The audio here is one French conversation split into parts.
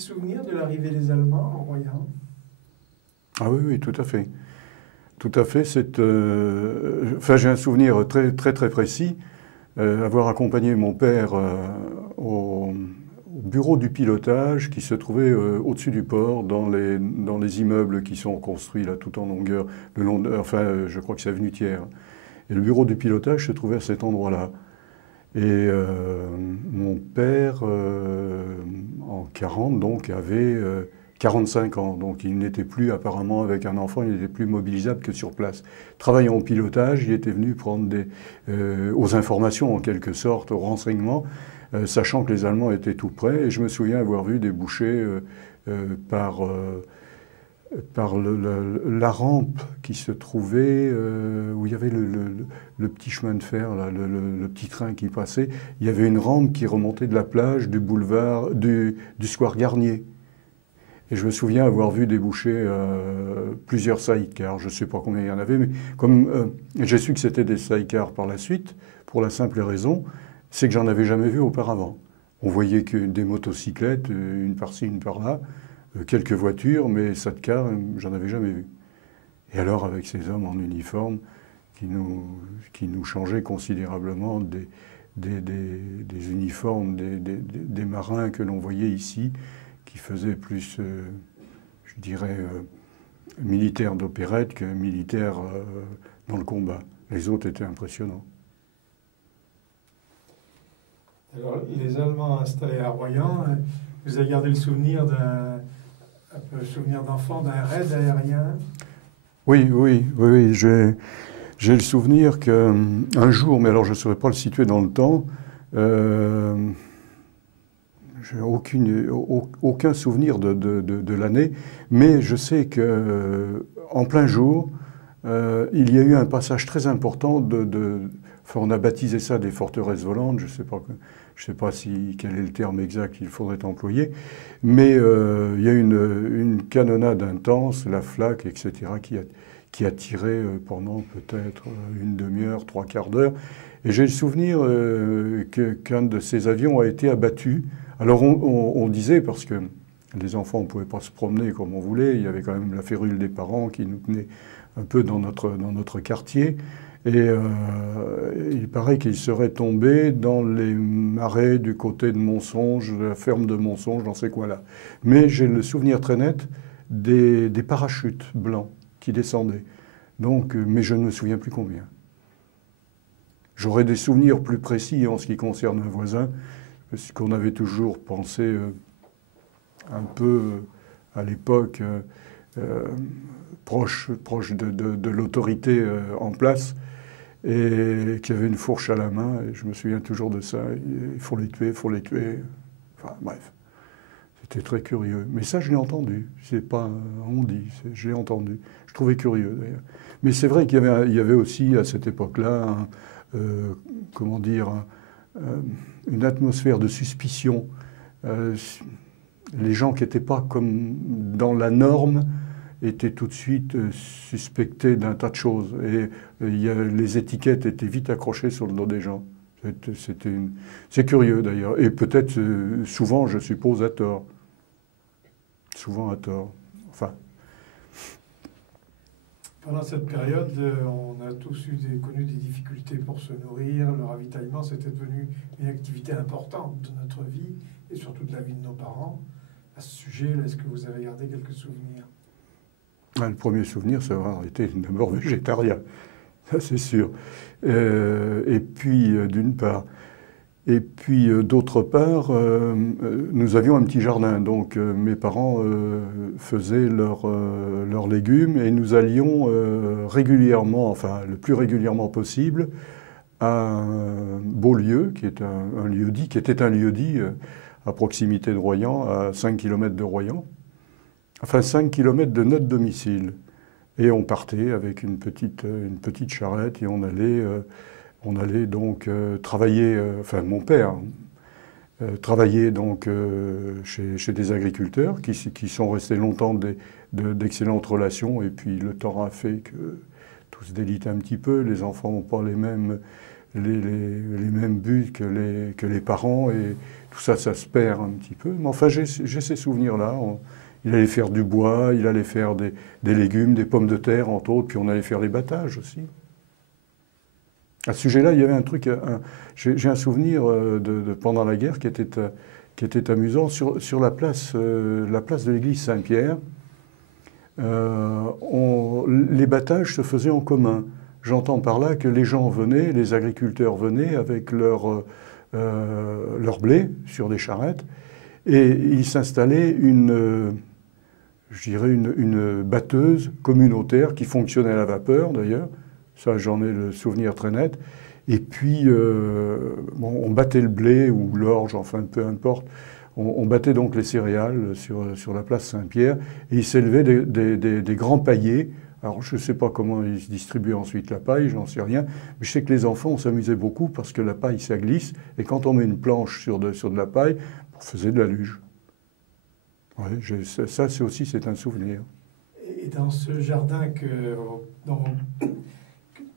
souvenir de l'arrivée des Allemands en Royan? Ah oui, oui, tout à fait. Tout à fait. Enfin, j'ai un souvenir très, très, très précis. Avoir accompagné mon père au bureau du pilotage qui se trouvait au-dessus du port, dans les immeubles qui sont construits là tout en longueur, enfin, je crois que c'est avenue Thiers. Et le bureau du pilotage se trouvait à cet endroit-là. Et mon père, en 40, donc, avait 45 ans. Donc il n'était plus apparemment avec un enfant, il n'était plus mobilisable que sur place. Travaillant au pilotage, il était venu prendre aux informations en quelque sorte, aux renseignements, sachant que les Allemands étaient tout près. Et je me souviens avoir vu déboucher par la rampe qui se trouvait, où il y avait le petit chemin de fer, là, le petit train qui passait, il y avait une rampe qui remontait de la plage du boulevard, du square Garnier. Et je me souviens avoir vu déboucher plusieurs sidecars, je ne sais pas combien il y en avait, mais comme j'ai su que c'était des sidecars par la suite, pour la simple raison, c'est que j'en avais jamais vu auparavant. On voyait que des motocyclettes, une par-ci, une par-là, quelques voitures, mais sidecars, j'en avais jamais vu. Et alors avec ces hommes en uniforme qui nous changeaient considérablement des uniformes des marins que l'on voyait ici, qui faisaient plus, je dirais, militaire d'opérette que militaire dans le combat. Les autres étaient impressionnants. Alors, les Allemands installés à Royan, vous avez gardé le souvenir d'enfant d'un raid aérien? Oui, oui, oui, oui. J'ai le souvenir qu'un jour, mais alors je ne saurais pas le situer dans le temps, j'ai aucun souvenir de l'année, mais je sais qu'en plein jour, il y a eu un passage très important enfin, on a baptisé ça des forteresses volantes, je ne sais pas quel est le terme exact qu'il faudrait employer, mais il y a une canonnade intense, la flaque, etc., qui a tiré pendant peut-être une demi-heure, trois quarts d'heure. Et j'ai le souvenir qu'un de ces avions a été abattu. Alors on disait, parce que les enfants, on ne pouvait pas se promener comme on voulait, il y avait quand même la férule des parents qui nous tenait un peu dans notre quartier. Et il paraît qu'il serait tombé dans les marais du côté de Monsonge, de la ferme de Monsonge, dans ces coins-là. Mais j'ai le souvenir très net des parachutes blancs qui descendaient. Donc, mais je ne me souviens plus combien. J'aurais des souvenirs plus précis en ce qui concerne un voisin, parce qu'on avait toujours pensé un peu à l'époque proche de l'autorité en place, et qui avait une fourche à la main, et je me souviens toujours de ça. Il faut les tuer, il faut les tuer. Enfin, bref. C'était très curieux. Mais ça, je l'ai entendu. C'est pas on dit, j'ai entendu. Je trouvais curieux, d'ailleurs. Mais c'est vrai qu'il y avait aussi, à cette époque-là, comment dire, une atmosphère de suspicion. Les gens qui n'étaient pas comme dans la norme étaient tout de suite suspectés d'un tas de choses. Et les étiquettes étaient vite accrochées sur le dos des gens. C'est curieux d'ailleurs. Et peut-être souvent, je suppose, à tort. Souvent à tort. Enfin. Pendant cette période, on a tous connu des difficultés pour se nourrir. Le ravitaillement, c'était devenu une activité importante de notre vie et surtout de la vie de nos parents. À ce sujet, est-ce que vous avez gardé quelques souvenirs? Le premier souvenir, c'est avoir été d'abord végétarien, ça c'est sûr. Et puis, d'une part. Et puis, d'autre part, nous avions un petit jardin. Donc, mes parents faisaient leurs légumes et nous allions régulièrement, enfin le plus régulièrement possible, à Beaulieu, qui est un lieu-dit, à proximité de Royan, à 5 km de Royan. Enfin, 5 km de notre domicile. Et on partait avec une petite charrette et on allait donc travailler, enfin mon père travaillait donc chez des agriculteurs qui sont restés longtemps d'excellentes relations, et puis le temps a fait que tout se délite un petit peu, les enfants n'ont pas les mêmes les mêmes buts que les parents, et tout ça, ça se perd un petit peu. Mais enfin, j'ai ces souvenirs-là. Il allait faire du bois, il allait faire des légumes, des pommes de terre, entre autres, puis on allait faire les battages aussi. À ce sujet-là, il y avait un truc, j'ai un souvenir pendant la guerre qui était amusant sur la place de l'église Saint-Pierre. Les battages se faisaient en commun. J'entends par là que les gens venaient, les agriculteurs venaient avec leur blé sur des charrettes, et ils s'installaient je dirais une batteuse communautaire qui fonctionnait à la vapeur d'ailleurs. Ça, j'en ai le souvenir très net. Et puis, on battait le blé ou l'orge, enfin peu importe. On battait donc les céréales sur la place Saint-Pierre, et il s'élevait des grands paillets. Alors, je ne sais pas comment ils se distribuaient ensuite la paille, j'en sais rien. Mais je sais que les enfants, on s'amusait beaucoup parce que la paille, ça glisse. Et quand on met une planche sur de la paille, on faisait de la luge. Ouais, ça, c'est un souvenir. Et dans ce jardin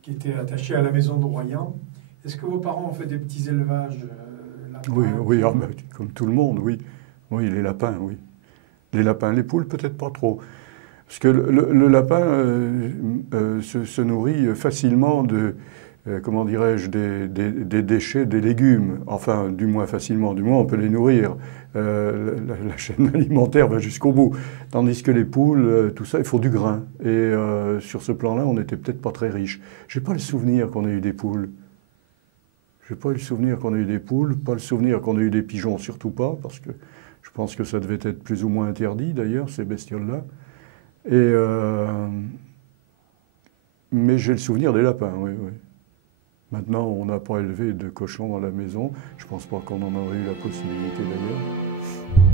qui était attaché à la maison de Royan, est-ce que vos parents ont fait des petits élevages Oui, comme tout le monde, oui. Oui, les lapins, oui. Les lapins, les poules, peut-être pas trop. Parce que le lapin se nourrit facilement comment dirais-je, des déchets, des légumes. Enfin, du moins facilement, du moins on peut les nourrir. La chaîne alimentaire va jusqu'au bout. Tandis que les poules, tout ça, il faut du grain. Et sur ce plan-là, on n'était peut-être pas très riche. Je n'ai pas le souvenir qu'on ait eu des poules. Je n'ai pas eu le souvenir qu'on ait eu des poules, pas le souvenir qu'on ait eu des pigeons, surtout pas, parce que je pense que ça devait être plus ou moins interdit, d'ailleurs, ces bestioles-là. Mais j'ai le souvenir des lapins, oui, oui. Maintenant, on n'a pas élevé de cochons à la maison. Je ne pense pas qu'on en aurait eu la possibilité, d'ailleurs.